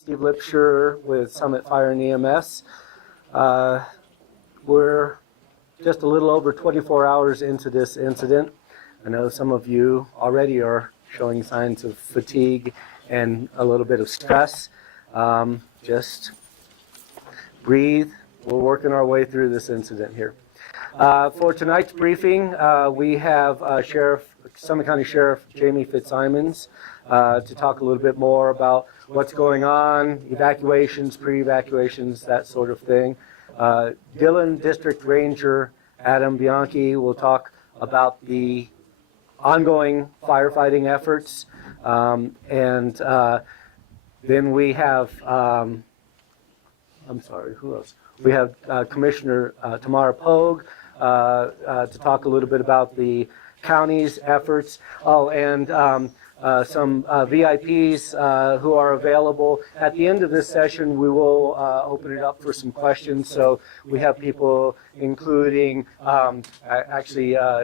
Steve Lipsher with Summit Fire and EMS. We're just a little over 24 hours into this incident. I know some of you already are showing signs of fatigue and a little bit of stress. Just breathe. We're working our way through this incident here. For tonight's briefing, we have Summit County Sheriff Jamie Fitzsimons to talk a little bit more about what's going on, evacuations, pre-evacuations, that sort of thing. Dillon District Ranger Adam Bianchi will talk about the ongoing firefighting efforts, and then we have, I'm sorry, who else? We have Commissioner Tamara Pogue to talk a little bit about the county's efforts. Oh, and some VIPs who are available. At the end of this session, we will open it up for some questions. So we have people including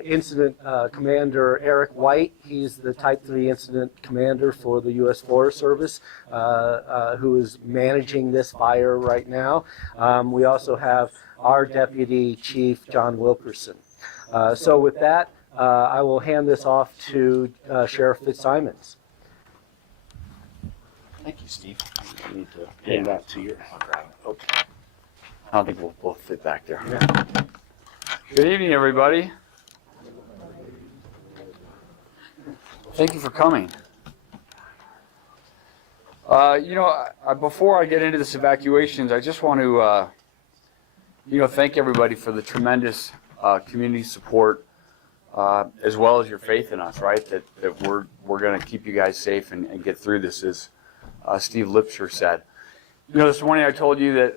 Incident Commander Eric White. He's the Type 3 Incident Commander for the U.S. Forest Service, who is managing this fire right now. We also have our Deputy Chief, John Wilkerson. So with that, I will hand this off to Sheriff Fitzsimons. Thank you, Steve. I need to hand that to you. I'll grab it. Okay. I don't think we'll both fit back there. Yeah. Good evening, everybody. Thank you for coming. Before I get into this evacuations, I just want to, thank everybody for the tremendous community support. As well as your faith in us, right? That we're going to keep you guys safe and get through this, as Steve Lipsher said. This morning I told you that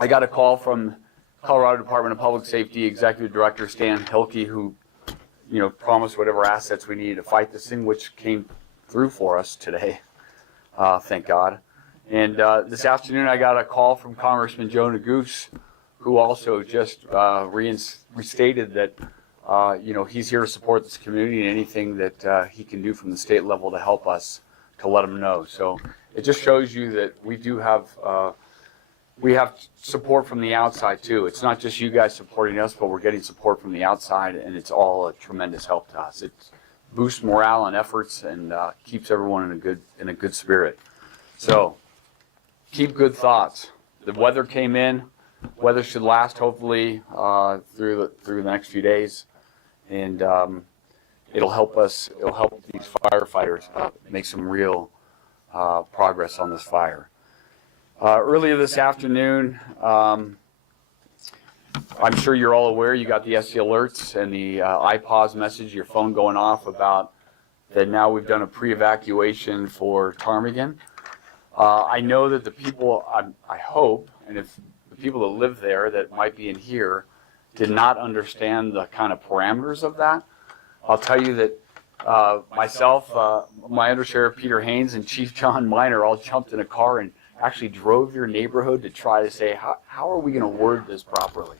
I got a call from Colorado Department of Public Safety Executive Director Stan Hilke, who, promised whatever assets we needed to fight this thing, which came through for us today, thank God. And this afternoon I got a call from Congressman Joe Neguse, who also just restated that he's here to support this community and anything that he can do from the state level to help us, to let him know. So it just shows you that we do have support from the outside too. It's not just you guys supporting us, but we're getting support from the outside, and it's all a tremendous help to us. It boosts morale and efforts and keeps everyone in a good spirit. So keep good thoughts. The weather came in. Weather should last hopefully through the next few days. And it'll help these firefighters make some real progress on this fire. Earlier this afternoon, I'm sure you're all aware, you got the SC alerts and the iPause message, your phone going off about that now we've done a pre-evacuation for Ptarmigan. I know that the people, I hope, and if the people that live there that might be in here, did not understand the kind of parameters of that. I'll tell you that myself, my Undersheriff Peter Haynes, and Chief John Miner all jumped in a car and actually drove your neighborhood to try to say, how are we going to word this properly?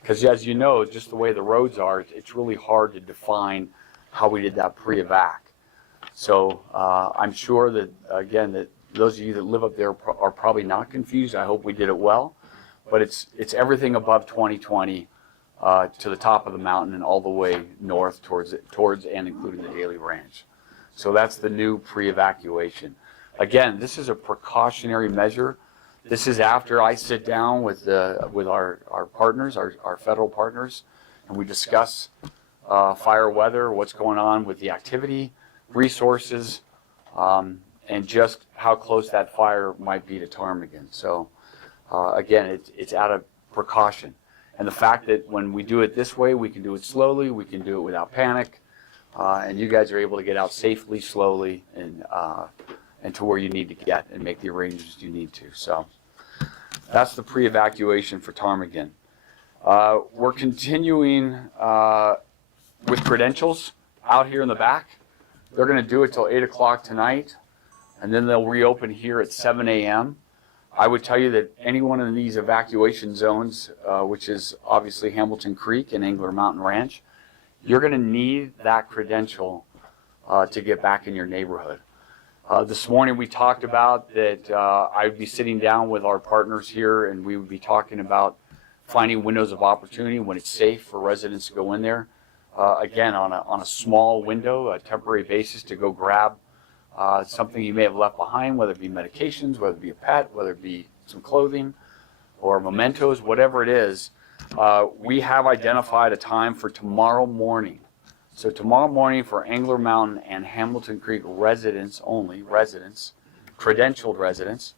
Because as you know, just the way the roads are, it's really hard to define how we did that pre-evac. So I'm sure that, again, that those of you that live up there are probably not confused. I hope we did it well. But it's everything above 2020. To the top of the mountain and all the way north towards and including the Daly Ranch. So that's the new pre-evacuation. Again, this is a precautionary measure. This is after I sit down with our partners, our federal partners, and we discuss fire weather, what's going on with the activity, resources, and just how close that fire might be to Ptarmigan. So again, it's out of precaution. And the fact that when we do it this way, we can do it slowly, we can do it without panic, and you guys are able to get out safely, slowly, and to where you need to get and make the arrangements you need to. So that's the pre-evacuation for Ptarmigan. We're continuing with credentials out here in the back. They're going to do it till 8 o'clock tonight, and then they'll reopen here at 7 a.m. I would tell you that anyone in these evacuation zones, which is obviously Hamilton Creek and Angler Mountain Ranch, you're going to need that credential to get back in your neighborhood. This morning we talked about that I would be sitting down with our partners here and we would be talking about finding windows of opportunity when it's safe for residents to go in there. Again, on a small window, a temporary basis to go grab something you may have left behind, whether it be medications, whether it be a pet, whether it be some clothing or mementos, whatever it is. We have identified a time for tomorrow morning. So tomorrow morning for Angler Mountain and Hamilton Creek residents only, credentialed residents,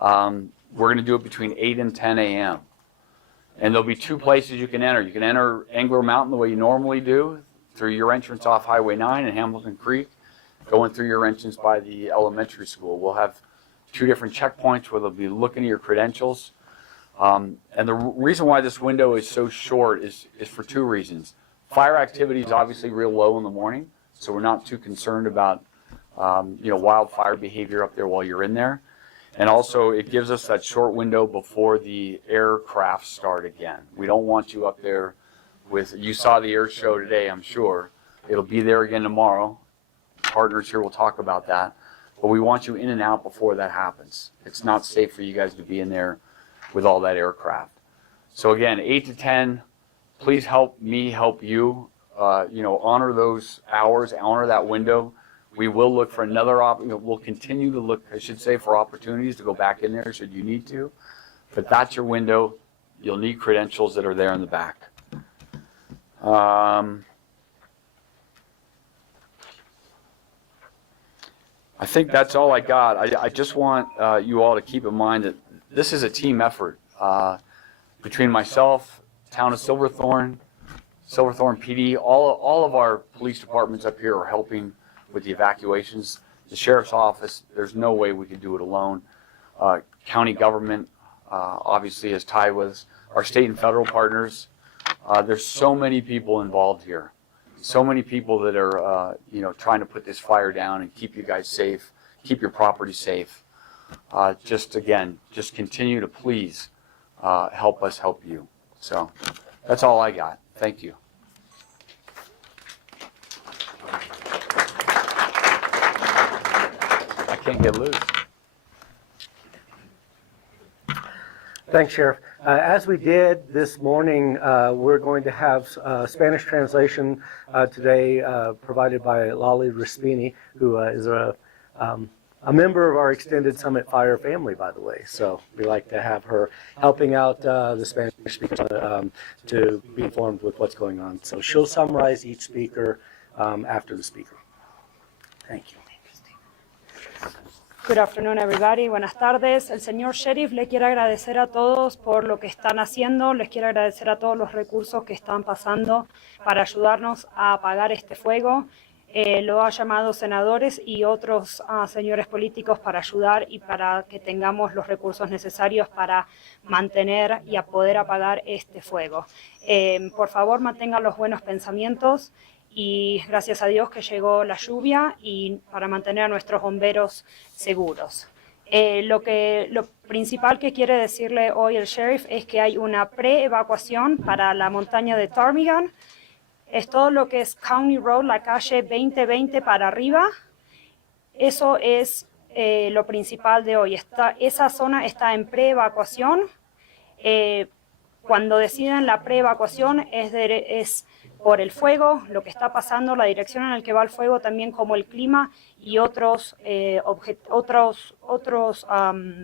we're going to do it between 8 and 10 a.m. And there'll be two places you can enter. You can enter Angler Mountain the way you normally do, through your entrance off Highway 9 and Hamilton Creek, going through your entrance by the elementary school. We'll have two different checkpoints where they'll be looking at your credentials. And the reason why this window is so short is for two reasons. Fire activity is obviously real low in the morning, so we're not too concerned about wildfire behavior up there while you're in there. And also, it gives us that short window before the aircraft start again. We don't want you up there with, you saw the air show today, I'm sure. It'll be there again tomorrow. Partners here will talk about that. But we want you in and out before that happens. It's not safe for you guys to be in there with all that aircraft. So again, 8 to 10, please help me help you. Honor those hours, honor that window. We will look for another we'll continue to look, I should say, for opportunities to go back in there should you need to. But that's your window. You'll need credentials that are there in the back. I think that's all I got. I just want you all to keep in mind that this is a team effort between myself, Town of Silverthorne, PD, all of our police departments up here are helping with the evacuations. The sheriff's office, there's no way we could do it alone. County government obviously is tied with us. Our state and federal partners. There's so many people involved here. So many people that are trying to put this fire down and keep you guys safe, keep your property safe. Just continue to please help us help you. So that's all I got. Thank you. I can't get loose. Thanks, Sheriff. As we did this morning, we're going to have Spanish translation today provided by Lali Rispini, who is a member of our Extended Summit Fire family, by the way. So we like to have her helping out the Spanish speakers to be informed with what's going on. So she'll summarize each speaker after the speaker. Thank you. Good afternoon, everybody. Buenas tardes. El señor Sheriff le quiere agradecer a todos por lo que están haciendo. Les quiero agradecer a todos los recursos que están pasando para ayudarnos a apagar este fuego. Lo ha llamado senadores y otros señores políticos para ayudar y para que tengamos los recursos necesarios para mantener y a poder apagar este fuego. Por favor, mantengan los buenos pensamientos. Y gracias a Dios que llegó la lluvia y para mantener a nuestros bomberos seguros. Lo principal que quiere decirle hoy el sheriff es que hay una pre-evacuación para la montaña de Ptarmigan. Es todo lo que es County Road, la calle 2020 para arriba. Eso es lo principal de hoy. Esa zona está en pre-evacuación. Cuando deciden la pre-evacuación es por el fuego, lo que está pasando, la dirección en la que va el fuego, también como el clima y otras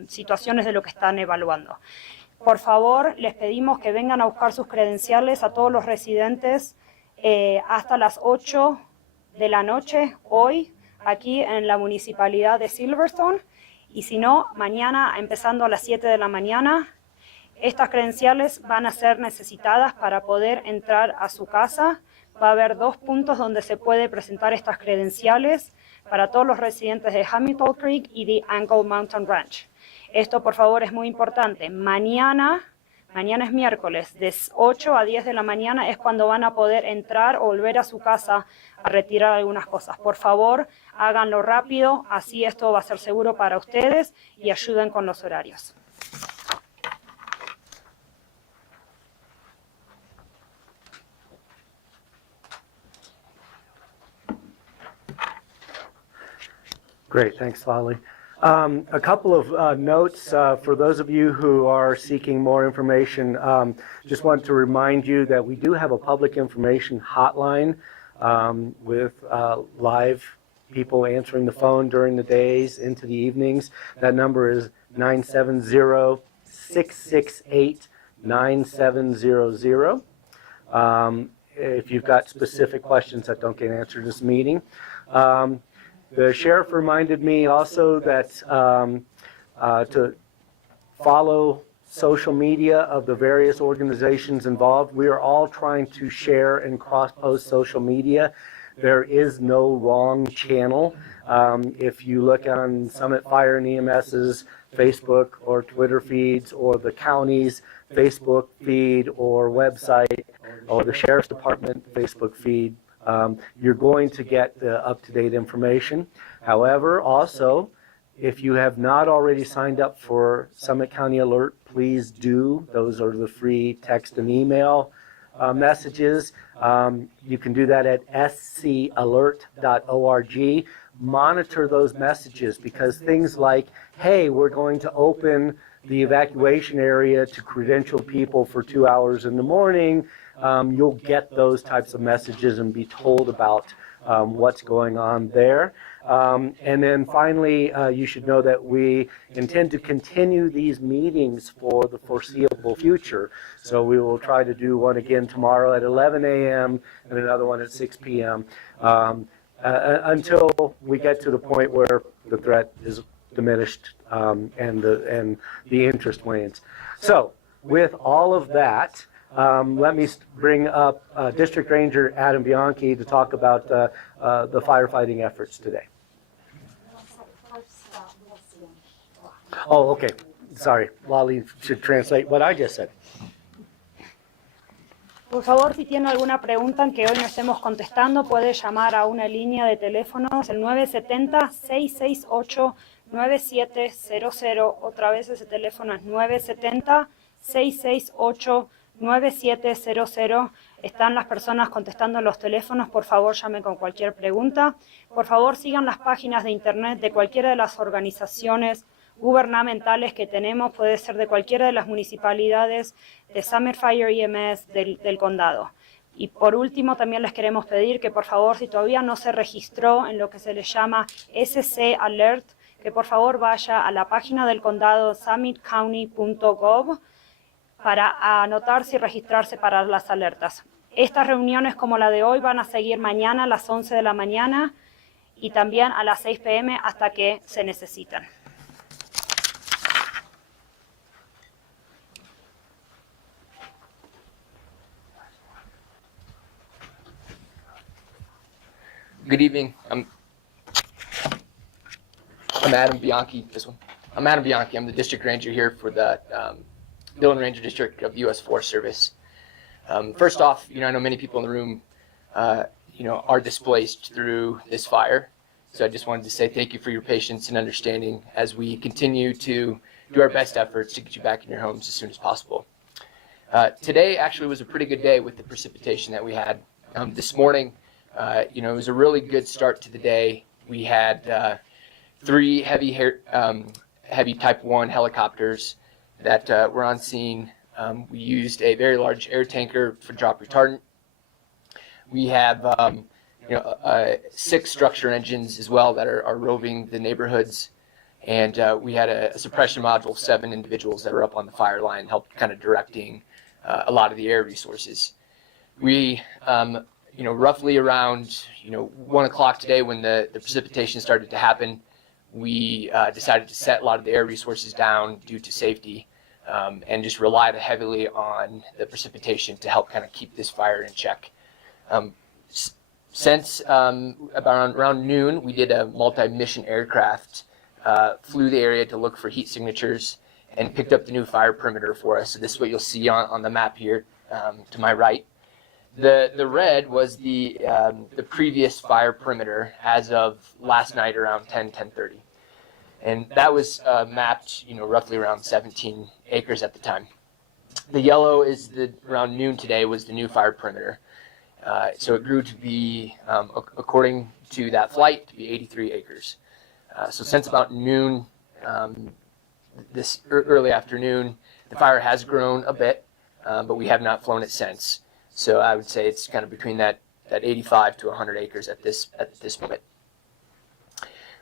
situaciones de lo que están evaluando. Por favor, les pedimos que vengan a buscar sus credenciales a todos los residentes hasta las 8 de la noche, hoy, aquí en la municipalidad de Silverthorne, y si no, mañana, empezando a las 7 de la mañana. Estas credenciales van a ser necesitadas para poder entrar a su casa. Va a haber 2 puntos donde se puede presentar estas credenciales para todos los residentes de Hamilton Creek y de Angle Mountain Ranch. Esto, por favor, es muy importante. Mañana es miércoles, de 8 a 10 de la mañana es cuando van a poder entrar o volver a su casa a retirar algunas cosas. Por favor, háganlo rápido, así esto va a ser seguro para ustedes y ayuden con los horarios. Great, thanks, Lolly. A couple of notes for those of you who are seeking more information. Just want to remind you that we do have a public information hotline with live people answering the phone during the days into the evenings. That number is 970-668-9700. If you've got specific questions that don't get answered in this meeting. The sheriff reminded me also that to follow social media of the various organizations involved. We are all trying to share and cross-post social media. There is no wrong channel. If you look on Summit Fire and EMS's Facebook or Twitter feeds, or the county's Facebook feed or website, or the Sheriff's Department Facebook feed, you're going to get the up-to-date information. However, also, if you have not already signed up for Summit County Alert, please do. Those are the free text and email messages. You can do that at scalert.org. Monitor those messages, because things like, hey, we're going to open the evacuation area to credentialed people for 2 hours in the morning, you'll get those types of messages and be told about what's going on there. And then finally, you should know that we intend to continue these meetings for the foreseeable future. So we will try to do one again tomorrow at 11 a.m. and another one at 6 p.m. Until we get to the point where the threat is diminished and the interest wanes. So with all of that, let me bring up District Ranger Adam Bianchi to talk about the firefighting efforts today. Oh, okay. Sorry. Lolly should translate what I just said. Por favor, si tiene alguna pregunta en que hoy no estemos contestando, puede llamar a una línea de teléfonos, el 970-668-9700. Otra vez ese teléfono es 970-668-9700. Están las personas contestando los teléfonos. Por favor, llamen con cualquier pregunta. Por favor, sigan las páginas de internet de cualquiera de las organizaciones gubernamentales que tenemos. Puede ser de cualquiera de las municipalidades, de Summit Fire EMS del condado. Y por último, también les queremos pedir que por favor, si todavía no se registró en lo que se le llama SC Alert, que por favor vaya a la página del condado summitcounty.gov para anotarse y registrarse para las alertas. Estas reuniones como la de hoy van a seguir mañana a las 11 de la mañana y también a las 6 p.m. hasta que se necesitan. Good evening. I'm Adam Bianchi. This one. I'm Adam Bianchi. I'm the district ranger here for the Dillon Ranger District of the U.S. Forest Service. First off, I know many people in the room, are displaced through this fire. So I just wanted to say thank you for your patience and understanding as we continue to do our best efforts to get you back in your homes as soon as possible. Today actually was a pretty good day with the precipitation that we had. This morning, it was a really good start to the day. We had 3 heavy Type 1 helicopters that were on scene. We used a very large air tanker for drop retardant. We have 6 structure engines as well that are roving the neighborhoods. And we had a suppression module of 7 individuals that were up on the fire line, helped kind of directing a lot of the air resources. We roughly around 1 o'clock today, when the precipitation started to happen, we decided to set a lot of the air resources down due to safety, and just relied heavily on the precipitation to help kind of keep this fire in check. Since around noon, we did a multi-mission aircraft, flew the area to look for heat signatures, and picked up the new fire perimeter for us. So this is what you'll see on the map here to my right. The red was the previous fire perimeter as of last night around 10:30, and that was mapped roughly around 17 acres at the time. The yellow is around noon today was the new fire perimeter, so it grew to be according to that flight to be 83 acres. So since about noon, this early afternoon, the fire has grown a bit, but we have not flown it since. So I would say it's kind of between that 85 to 100 acres at this moment.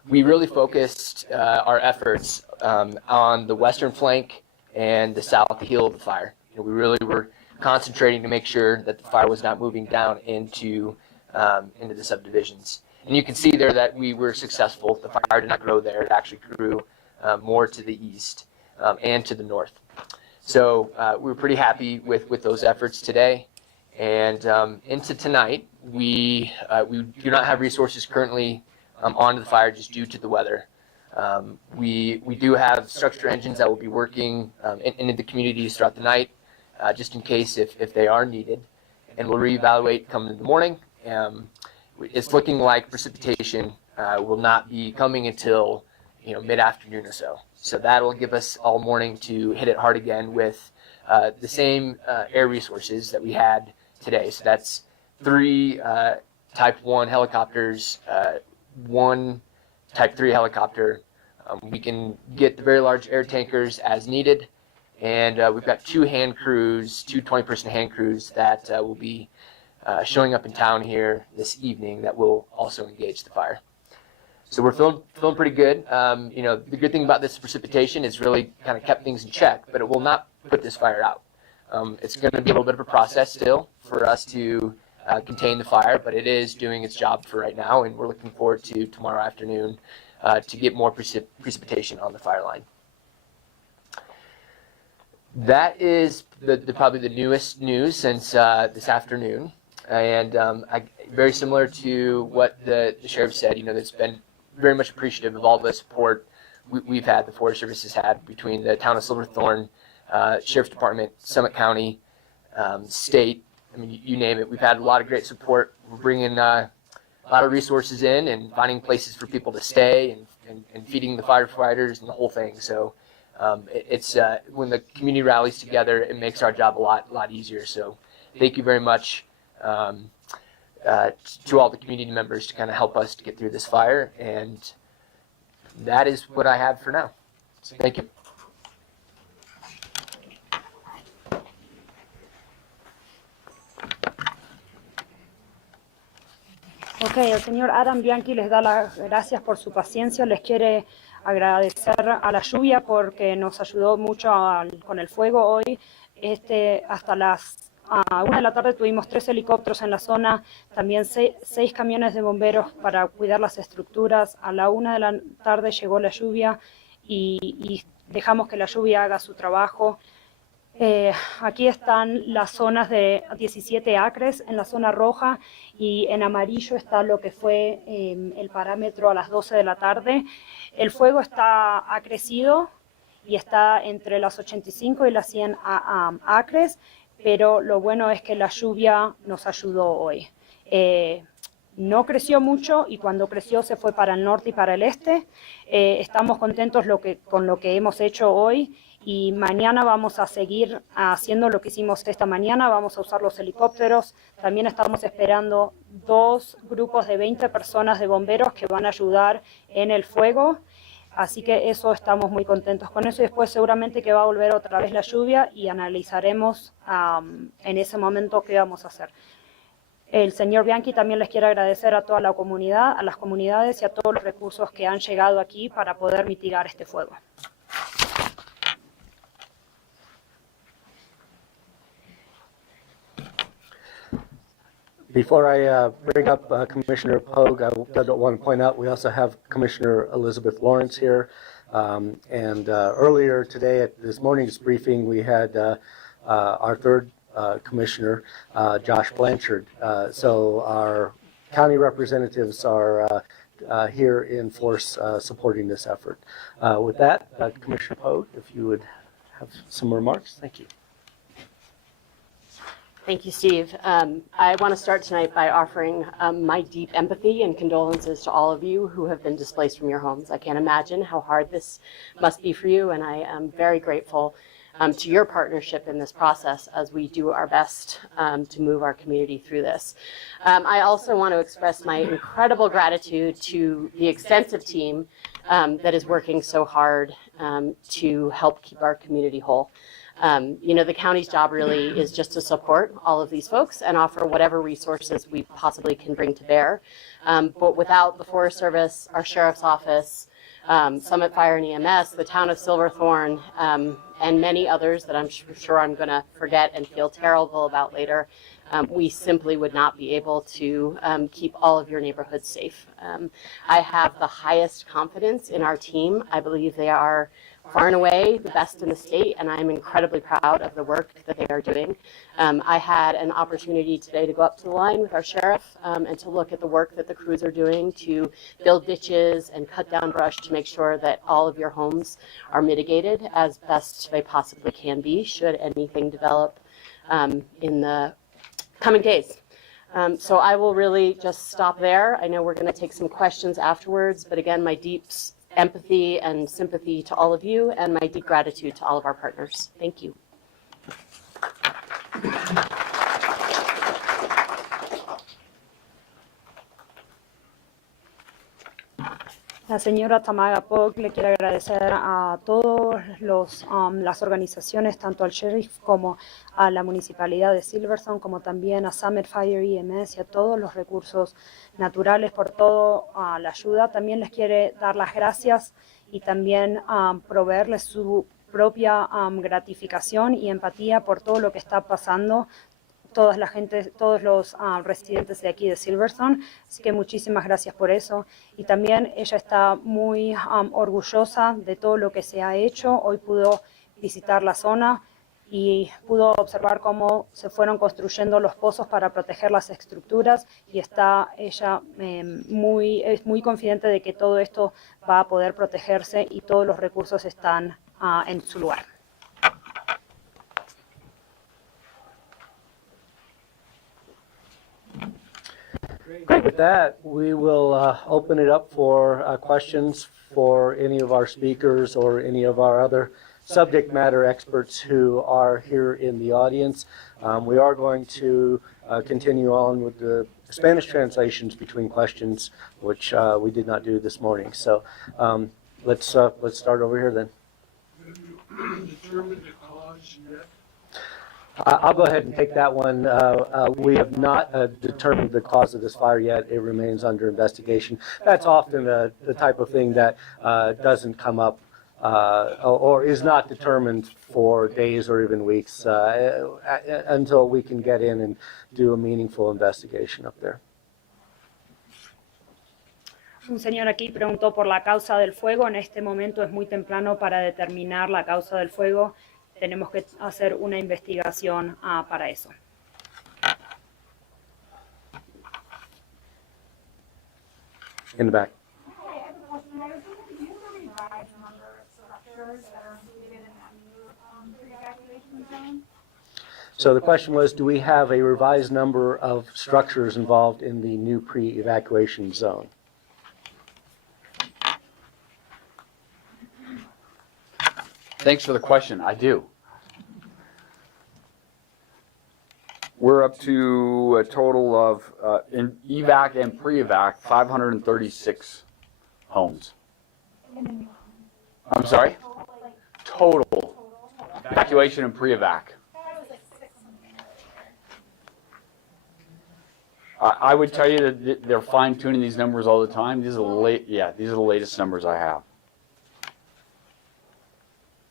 We really focused our efforts on the western flank and the south heel of the fire. We really were concentrating to make sure that the fire was not moving down into the subdivisions. And you can see there that we were successful. The fire did not grow there. It actually grew more to the east and to the north. So we were pretty happy with those efforts today. And into tonight, we do not have resources currently onto the fire just due to the weather. We do have structure engines that will be working in the communities throughout the night, just in case if they are needed. And we'll reevaluate come in the morning. It's looking like precipitation will not be coming until mid-afternoon or so. So that'll give us all morning to hit it hard again with the same air resources that we had today. So that's 3 Type 1 helicopters, 1 Type 3 helicopter. We can get the very large air tankers as needed. And we've got 2 hand crews, 2 20-person hand crews that will be showing up in town here this evening that will also engage the fire. So we're feeling pretty good. The good thing about this precipitation is really kind of kept things in check, but it will not put this fire out. It's going to be a little bit of a process still for us to contain the fire, but it is doing its job for right now, and we're looking forward to tomorrow afternoon to get more precipitation on the fire line. That is probably the newest news since this afternoon, and very similar to what the sheriff said. That's been very much appreciative of all the support we've had, the Forest Service has had between the town of Silverthorne, Sheriff's Department, Summit County, state. I mean, you name it. We've had a lot of great support. We're bringing a lot of resources in and finding places for people to stay and feeding the firefighters and the whole thing. So it's when the community rallies together, it makes our job a lot easier. So thank you very much to all the community members to kind of help us to get through this fire. And that is what I have for now. So thank you. Ok, el señor Adam Bianchi les da las gracias por su paciencia, les quiere agradecer a la lluvia porque nos ayudó mucho con el fuego hoy. Hasta las 1 de la tarde tuvimos 3 helicópteros en la zona, también 6 camiones de bomberos para cuidar las estructuras. A la 1 de la tarde llegó la lluvia y dejamos que la lluvia haga su trabajo. Aquí están las zonas de 17 acres en la zona roja y en amarillo está lo que fue el parámetro a las 12 de la tarde. El fuego ha crecido y está entre las 85 y las 100 acres, pero lo bueno es que la lluvia nos ayudó hoy. No creció mucho y cuando creció se fue para el norte y para el este. Estamos contentos con lo que hemos hecho hoy. Y mañana vamos a seguir haciendo lo que hicimos esta mañana, vamos a usar los helicópteros. También estamos esperando 2 grupos de 20 personas de bomberos que van a ayudar en el fuego. Así que estamos muy contentos con eso. Y después seguramente que va a volver otra vez la lluvia y analizaremos en ese momento qué vamos a hacer. El señor Bianchi también les quiere agradecer a toda la comunidad, a las comunidades y a todos los recursos que han llegado aquí para poder mitigar este fuego. Before I bring up Commissioner Pogue, I want to point out we also have Commissioner Elizabeth Lawrence here. Earlier today at this morning's briefing, we had our 3rd Commissioner, Josh Blanchard. So our county representatives are here in force supporting this effort. With that, Commissioner Pogue, if you would have some remarks. Thank you. Thank you, Steve. I want to start tonight by offering my deep empathy and condolences to all of you who have been displaced from your homes. I can't imagine how hard this must be for you, and I am very grateful to your partnership in this process as we do our best to move our community through this. I also want to express my incredible gratitude to the extensive team that is working so hard to help keep our community whole. The county's job really is just to support all of these folks and offer whatever resources we possibly can bring to bear. But without the Forest Service, our Sheriff's Office, Summit Fire and EMS, the town of Silverthorne, and many others that I'm sure I'm going to forget and feel terrible about later, we simply would not be able to keep all of your neighborhoods safe. I have the highest confidence in our team. I believe they are far and away the best in the state, and I'm incredibly proud of the work that they are doing. I had an opportunity today to go up to the line with our sheriff and to look at the work that the crews are doing to build ditches and cut down brush to make sure that all of your homes are mitigated as best they possibly can be should anything develop in the coming days. So I will really just stop there. I know we're going to take some questions afterwards, but again, my deep empathy and sympathy to all of you and my deep gratitude to all of our partners. Thank you. La señora Tamaga Pog le quiere agradecer a todas las organizaciones, tanto al sheriff como a la municipalidad de Silverthorne, como también a Summit Fire EMS y a todos los recursos naturales por toda la ayuda. También les quiere dar las gracias y también proveerles su propia gratificación y empatía por todo lo que está pasando. Todos los residentes de aquí de Silverthorne, así que muchísimas gracias por eso. Y también ella está muy orgullosa de todo lo que se ha hecho. Hoy pudo visitar la zona y pudo observar cómo se fueron construyendo los pozos para proteger las estructuras y está ella muy confidente de que todo esto va a poder protegerse y todos los recursos están en su lugar. Great. With that, we will open it up for questions for any of our speakers or any of our other subject matter experts who are here in the audience. We are going to continue on with the Spanish translations between questions, which we did not do this morning. So let's start over here then. Have you determined the cause yet? I'll go ahead and take that one. We have not determined the cause of this fire yet. It remains under investigation. That's often the type of thing that doesn't come up or is not determined for days or even weeks until we can get in and do a meaningful investigation up there. Un señor aquí preguntó por la causa del fuego. En este momento es muy temprano para determinar la causa del fuego. Tenemos que hacer una investigación para eso. In the back. So the question was, do we have a revised number of structures involved in the new pre-evacuation zone? Thanks for the question. I do. We're up to a total of, in evac and pre-evac, 536 homes. I'm sorry? Total. Evacuation and pre-evac. I would tell you that they're fine-tuning these numbers all the time. These are these are the latest numbers I have.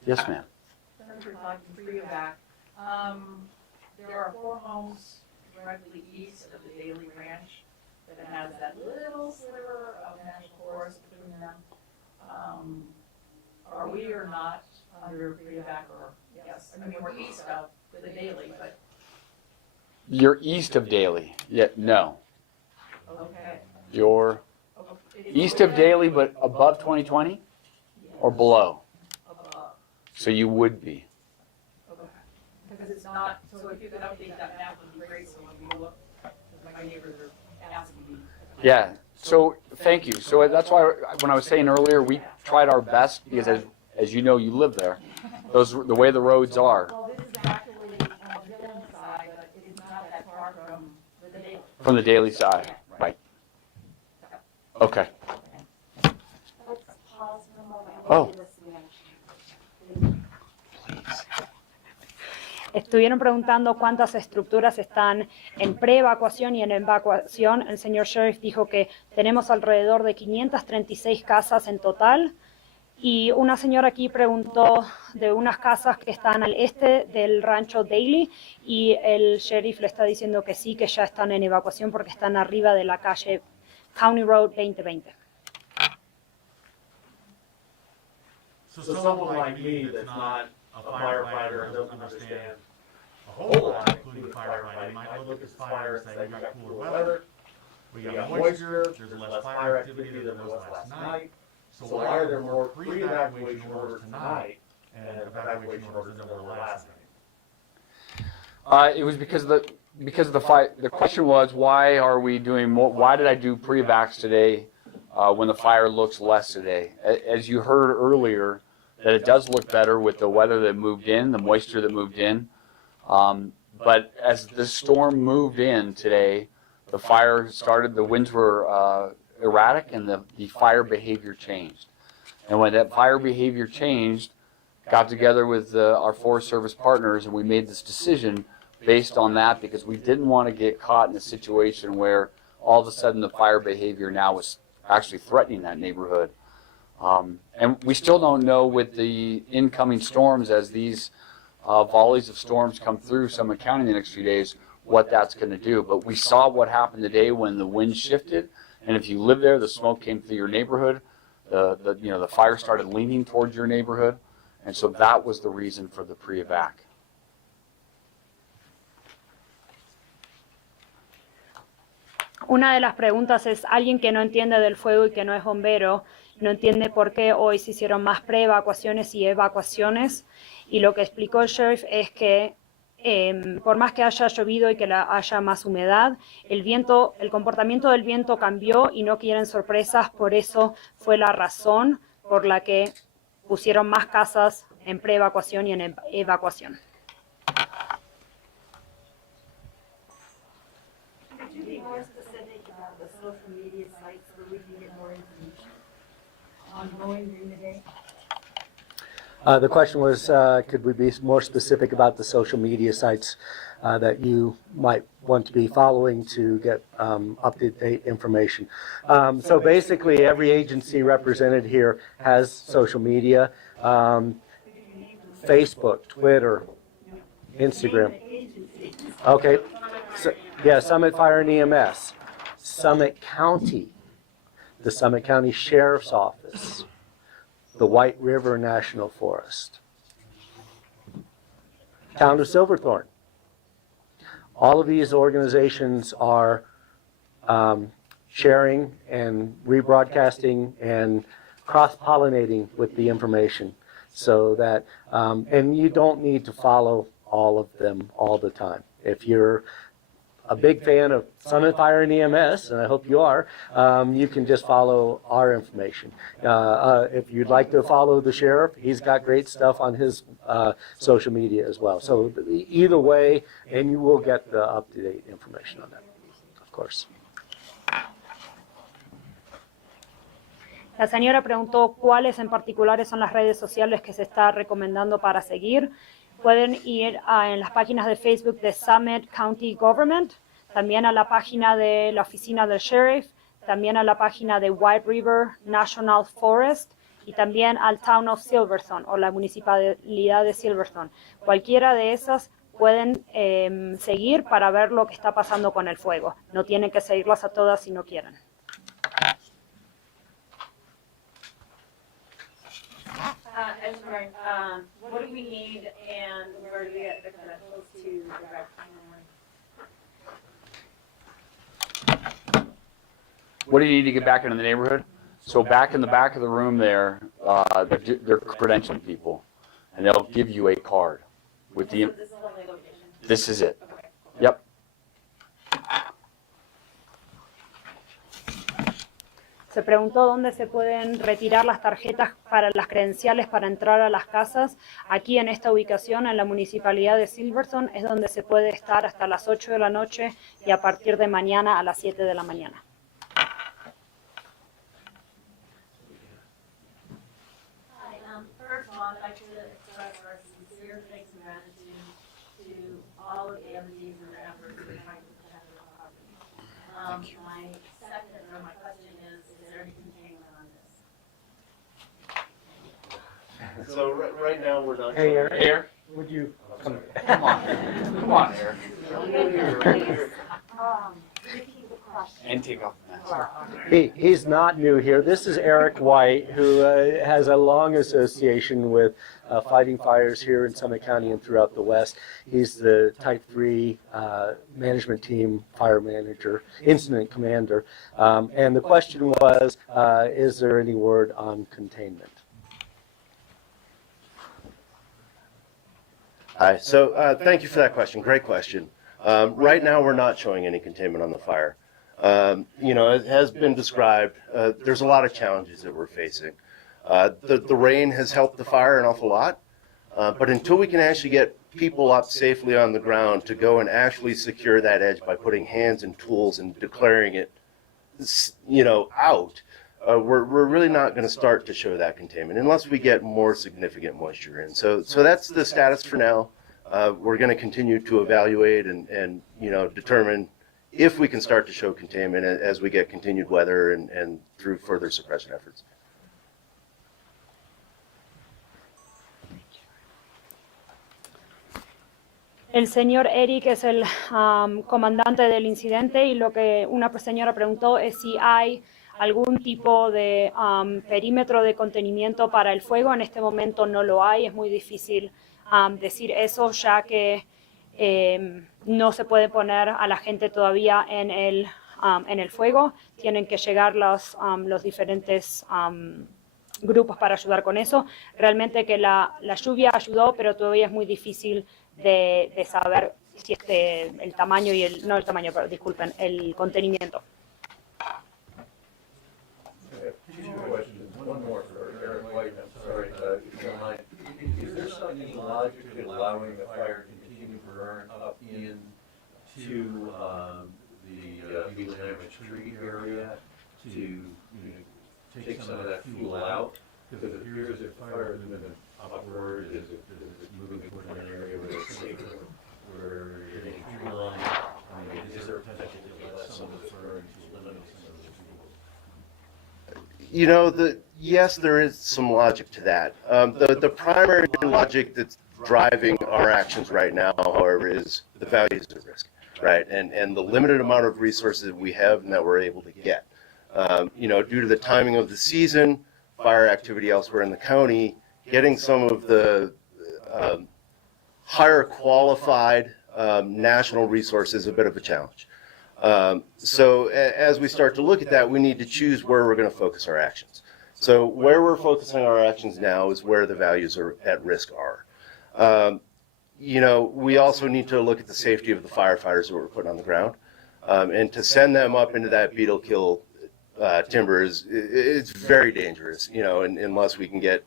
Yes, ma'am. Senator talking pre-evac. There are 4 homes directly east of the Daly Ranch that has that little sliver of national forest between them. Are we or not under pre-evac or yes? I mean, we're east of the Daly, but. You're east of Daly. Yeah, no. Okay. You're east of Daly, but above 2020 or below? Above. So you would be. Okay. Because it's not, so if you could update that map, it would be great, so when we look, because my neighbors are asking me. Yeah, so thank you. So that's why when I was saying earlier, we tried our best because as you know, you live there. The way the roads are. Well, this is actually on the Dillon side, but it is not that far from the Daly. From the Daly side, right. Okay. Let's pause Oh. Estuvieron preguntando cuántas estructuras están en pre-evacuación y en evacuación. El señor Sheriff dijo que tenemos alrededor de 536 casas en total. Y una señora aquí preguntó de unas casas que están al este del rancho Daly y el sheriff le está diciendo que sí, que ya están en evacuación porque están arriba de la calle County Road 2020. So someone like me that's not a firefighter and doesn't understand a whole lot, including firefighting, might look at this fire and say, we got cooler weather, we got moisture, there's less fire activity than there was last night. So why are there more pre-evacuation orders tonight and evacuation orders than there were last night? It was because of the fire. The question was, why are we doing more? Why did I do pre-evacs today when the fire looks less today? As you heard earlier, that it does look better with the weather that moved in, the moisture that moved in. But as the storm moved in today, the fire started. The winds were erratic, and the fire behavior changed. And when that fire behavior changed, got together with our Forest Service partners, and we made this decision based on that because we didn't want to get caught in a situation where all of a sudden the fire behavior now was actually threatening that neighborhood. And we still don't know with the incoming storms as these volleys of storms come through Summit County in the next few days, what that's going to do. But we saw what happened today when the wind shifted, and if you live there, the smoke came through your neighborhood. The fire started leaning towards your neighborhood, and so that was the reason for the pre-evac. Una de las preguntas es, alguien que no entiende del fuego y que no es bombero, no entiende por qué hoy se hicieron más pre-evacuaciones y evacuaciones. Y lo que explicó el sheriff es que por más que haya llovido y que haya más humedad, el comportamiento del viento cambió y no quieren sorpresas. Por eso fue la razón por la que pusieron más casas en pre-evacuación y en evacuación. The question was, could we be more specific about the social media sites that you might want to be following to get up-to-date information? So basically, every agency represented here has social media, Facebook, Twitter, Instagram. Okay, so, yeah, Summit Fire and EMS, Summit County, the Summit County Sheriff's Office, the White River National Forest, Town of Silverthorne. All of these organizations are sharing and rebroadcasting and cross-pollinating with the information so that, and you don't need to follow all of them all the time. If you're a big fan of Summit Fire and EMS, and I hope you are, you can just follow our information. If you'd like to follow the sheriff, he's got great stuff on his social media as well. So either way, and you will get the up-to-date information on that, of course. La señora preguntó cuáles en particulares son las redes sociales que se está recomendando para seguir. Pueden ir en las páginas de Facebook de Summit County Government, también a la página de la oficina del sheriff, también a la página de White River National Forest y también al Town of Silverthorne o la municipalidad de Silverthorne. Cualquiera de esas pueden seguir para ver lo que está pasando con el fuego. No tienen que seguirlas a todas si no quieren. I'm sorry, what do we need and where do we get the credentials to direct? What do you need to get back into the neighborhood? So back in the back of the room there, they're credentialed people, and they'll give you a card with the. This is the only location. This is it. Okay. Yep. Se preguntó dónde se pueden retirar las tarjetas para las credenciales para entrar a las casas. Aquí en esta ubicación, en la municipalidad de Silverthorne, es donde se puede estar hasta las 8 de la noche y a partir de mañana a las 7 de la mañana. sincere thanks and gratitude to all of the entities and their efforts in trying to protect their property. My second, or my question is there any containment on this? So right now we're not. Hey, Eric. Air, Would you come? come on, Air. Repeat the question. And take off the mask. He's not new here. This is Eric White, who has a long association with fighting fires here in Summit County and throughout the West. He's the Type 3 management team fire manager, incident commander. And the question was, is there any word on containment? Hi, so thank you for that question. Great question. Right now we're not showing any containment on the fire. You know, it has been described, there's a lot of challenges that we're facing. The rain has helped the fire an awful lot, but until we can actually get people up safely on the ground to go and actually secure that edge by putting hands and tools and declaring it, you know, out, we're really not going to start to show that containment unless we get more significant moisture in. So that's the status for now. We're going to continue to evaluate and you know, determine if we can start to show containment as we get continued weather and through further suppression efforts. El señor Eric es el comandante del incidente y lo que una señora preguntó es si hay algún tipo de perímetro de contenimiento para el fuego. En este momento no lo hay, es muy difícil decir eso ya que no se puede poner a la gente todavía en el fuego. Tienen que llegar los diferentes grupos para ayudar con eso. Realmente que la lluvia ayudó, pero todavía es muy difícil de saber si el tamaño y no el tamaño, pero disculpen, el contenimiento. One more for Eric White, I'm sorry, if you don't mind. Is there something logic to allowing the fire to continue to burn up into the fuel damaged tree area to, you know, take some of that fuel out? Because it appears that fire is moving upward, is it moving toward an area where it's safer, where you're getting tree line? I mean, is there potential to let some of the burn to eliminate some of the fuel? You know, yes, there is some logic to that. The primary logic that's driving our actions right now, however, is the values of risk, right? And the limited amount of resources we have and that we're able to get. You know, due to the timing of the season, fire activity elsewhere in the county, getting some of the higher qualified national resources is a bit of a challenge. So as we start to look at that, we need to choose where we're going to focus our actions. So where we're focusing our actions now is where the values are at risk are. You know, we also need to look at the safety of the firefighters that we're putting on the ground. And to send them up into that beetle kill timber it's very dangerous, you know, unless we can get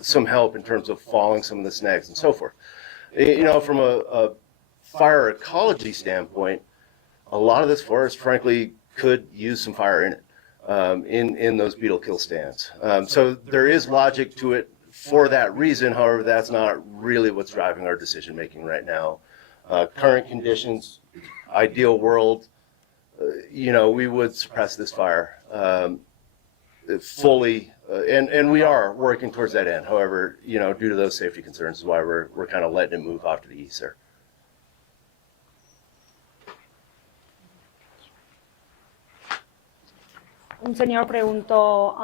some help in terms of falling some of the snags and so forth. You know, from a fire ecology standpoint, a lot of this forest, frankly, could use some fire in it, in those beetle kill stands. So there is logic to it for that reason. However, that's not really what's driving our decision making right now. Current conditions, ideal world, you know, we would suppress this fire fully, and we are working towards that end. However, you know, due to those safety concerns is why we're kind of letting it move off to the east there. Un señor preguntó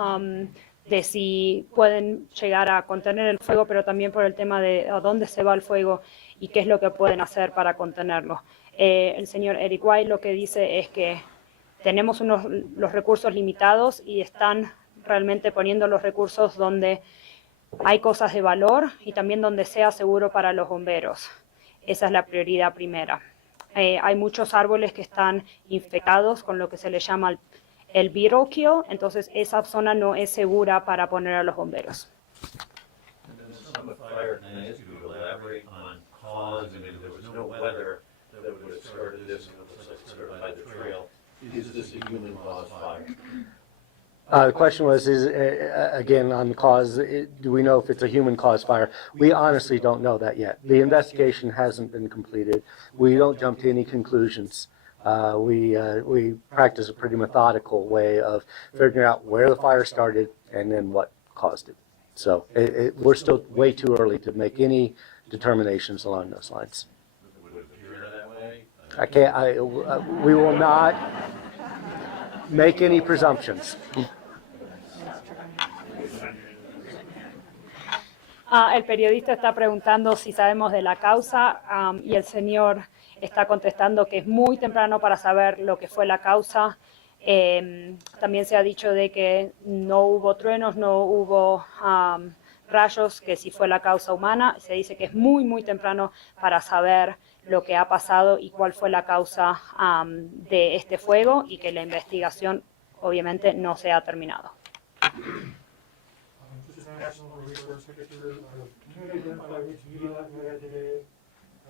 de si pueden llegar a contener el fuego, pero también por el tema de a dónde se va el fuego y qué es lo que pueden hacer para contenerlo. El señor Eric White lo que dice es que tenemos los recursos limitados y están realmente poniendo los recursos donde hay cosas de valor y también donde sea seguro para los bomberos. Esa es la prioridad primera. Hay muchos árboles que están infectados con lo que se le llama el beetle kill, entonces esa zona no es segura para poner a los bomberos. The question was, again, on the cause, do we know if it's a human-caused fire? We honestly don't know that yet. The investigation hasn't been completed. We don't jump to any conclusions. We practice a pretty methodical way of figuring out where the fire started and then what caused it. So we're still way too early to make any determinations along those lines. We will not make any presumptions. El periodista está preguntando si sabemos de la causa y el señor está contestando que es muy temprano para saber lo que fue la causa. También se ha dicho de que no hubo truenos, no hubo rayos, que si fue la causa humana. Se dice que es muy, muy temprano para saber lo que ha pasado y cuál fue la causa de este fuego y que la investigación obviamente no se ha terminado. National Resource Secretary, can you identify which media you had today?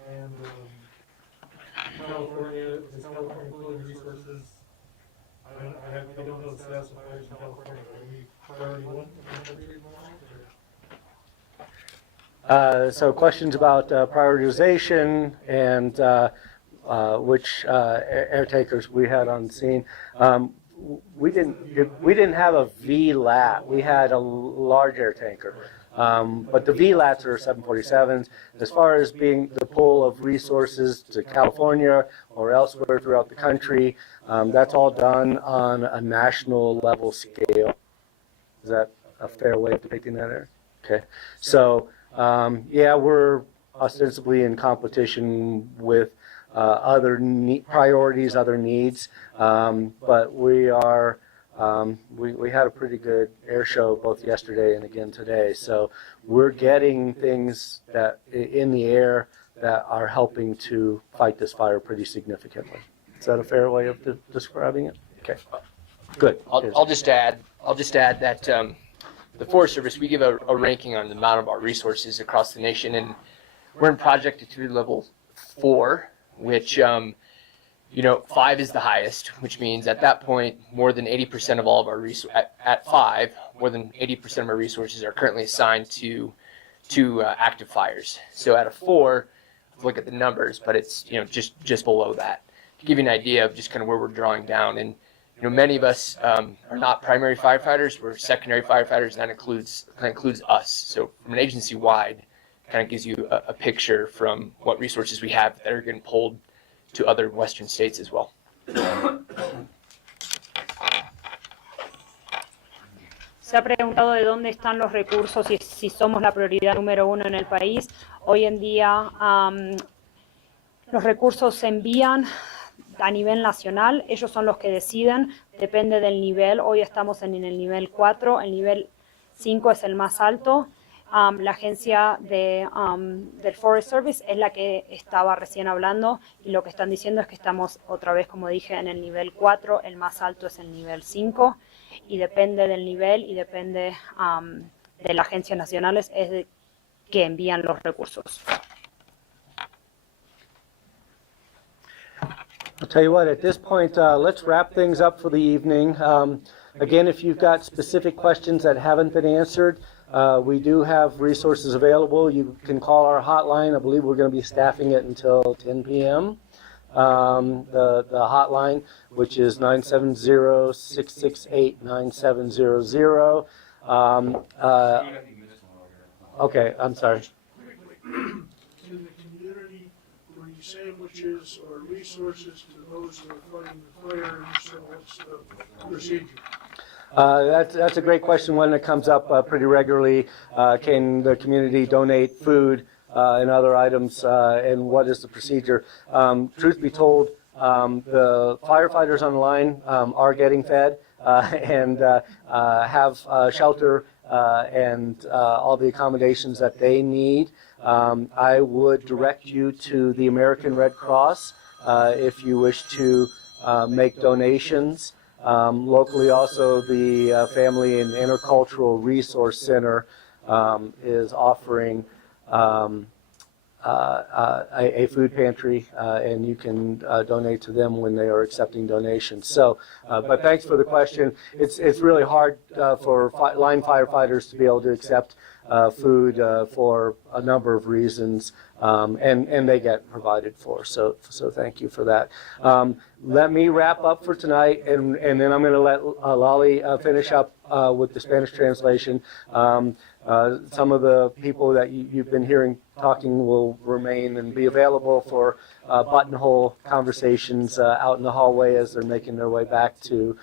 And California, is California Cooling Resources? I don't know the status of fires in California, but are we priority one in the country? So questions about prioritization and which air tankers we had on scene. We didn't have a VLAT. We had a large air tanker. But the VLATs are 747s. As far as being the pull of resources to California or elsewhere throughout the country, that's all done on a national level scale. Is that a fair way of depicting that there? Okay. So, yeah, we're ostensibly in competition with other priorities, other needs, but we are we had a pretty good air show both yesterday and again today. So we're getting things that in the air that are helping to fight this fire pretty significantly. Is that a fair way of describing it? Okay, good. I'll just add that the Forest Service, we give a ranking on the amount of our resources across the nation, and we're in Project Activity Level 4. Which, 5 is the highest, which means at that point, more than 80% of all of our at 5, more than 80% of our resources are currently assigned to active fires. So at a 4, look at the numbers, but it's, just below that. To give you an idea of just kind of where we're drawing down. And, many of us are not primary firefighters, we're secondary firefighters, and that includes us. So from an agency-wide, kind of gives you a picture from what resources we have that are getting pulled to other western states as well. Se ha preguntado de dónde están los recursos y si somos la prioridad número 1 en el país. Hoy en día los recursos se envían a nivel nacional, ellos son los que deciden, depende del nivel. Hoy estamos en el nivel 4, el nivel 5 es el más alto. La agencia del Forest Service es la que estaba recién hablando y lo que están diciendo es que estamos otra vez, como dije, en el nivel 4, el más alto es el nivel 5 y depende del nivel y depende de las agencias nacionales es de que envían los recursos. I'll tell you what, at this point, let's wrap things up for the evening. Again, if you've got specific questions that haven't been answered, we do have resources available. You can call our hotline. I believe we're going to be staffing it until 10 p.m. The hotline, which is 970-668-9700. Okay, I'm sorry. In the community, were you sandwiches or resources to those who are fighting the fire, and so what's the procedure? That's a great question, one that comes up pretty regularly. Can the community donate food and other items, and what is the procedure? Truth be told, the firefighters on the line are getting fed and have shelter and all the accommodations that they need. I would direct you to the American Red Cross if you wish to make donations. Locally also, the Family and Intercultural Resource Center is offering a food pantry, and you can donate to them when they are accepting donations. So, but thanks for the question. It's really hard for line firefighters to be able to accept food for a number of reasons, and they get provided for. So thank you for that. Let me wrap up for tonight, and then I'm going to let Lolly finish up with the Spanish translation. Some of the people that you've been hearing talking will remain and be available for buttonhole conversations out in the hallway as they're making their way back to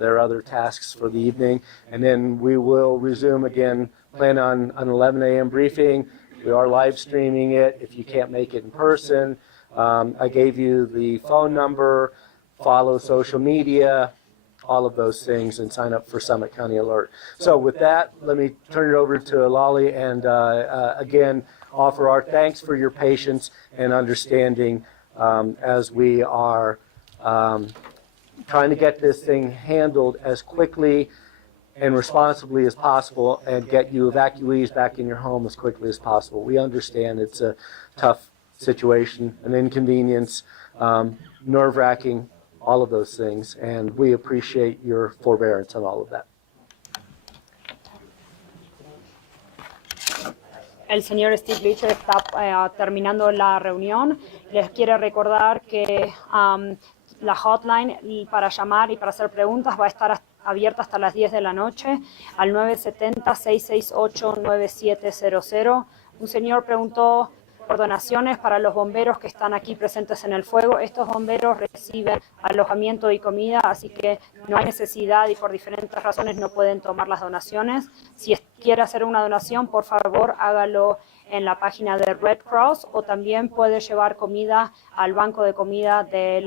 their other tasks for the evening. And then we will resume again, plan on an 11 a.m. briefing. We are live streaming it if you can't make it in person. I gave you the phone number, follow social media, all of those things, and sign up for Summit County Alert. So with that, let me turn it over to Lolly and again, offer our thanks for your patience and understanding as we are trying to get this thing handled as quickly and responsibly as possible and get you evacuees back in your home as quickly as possible. We understand it's a tough situation, an inconvenience, nerve-wracking, all of those things, and we appreciate your forbearance on all of that. El señor Steve Bleacher está terminando la reunión. Les quiere recordar que la hotline para llamar y para hacer preguntas va a estar abierta hasta las 10 de la noche al 970-668-9700. Un señor preguntó por donaciones para los bomberos que están aquí presentes en el fuego. Estos bomberos reciben alojamiento y comida, así que no hay necesidad y por diferentes razones no pueden tomar las donaciones. Si quiere hacer una donación, por favor hágalo en la página de Red Cross o también puede llevar comida al banco de comida de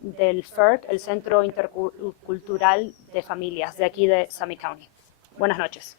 del FERC, el Centro Intercultural de Familias de aquí de Summit County. Buenas noches.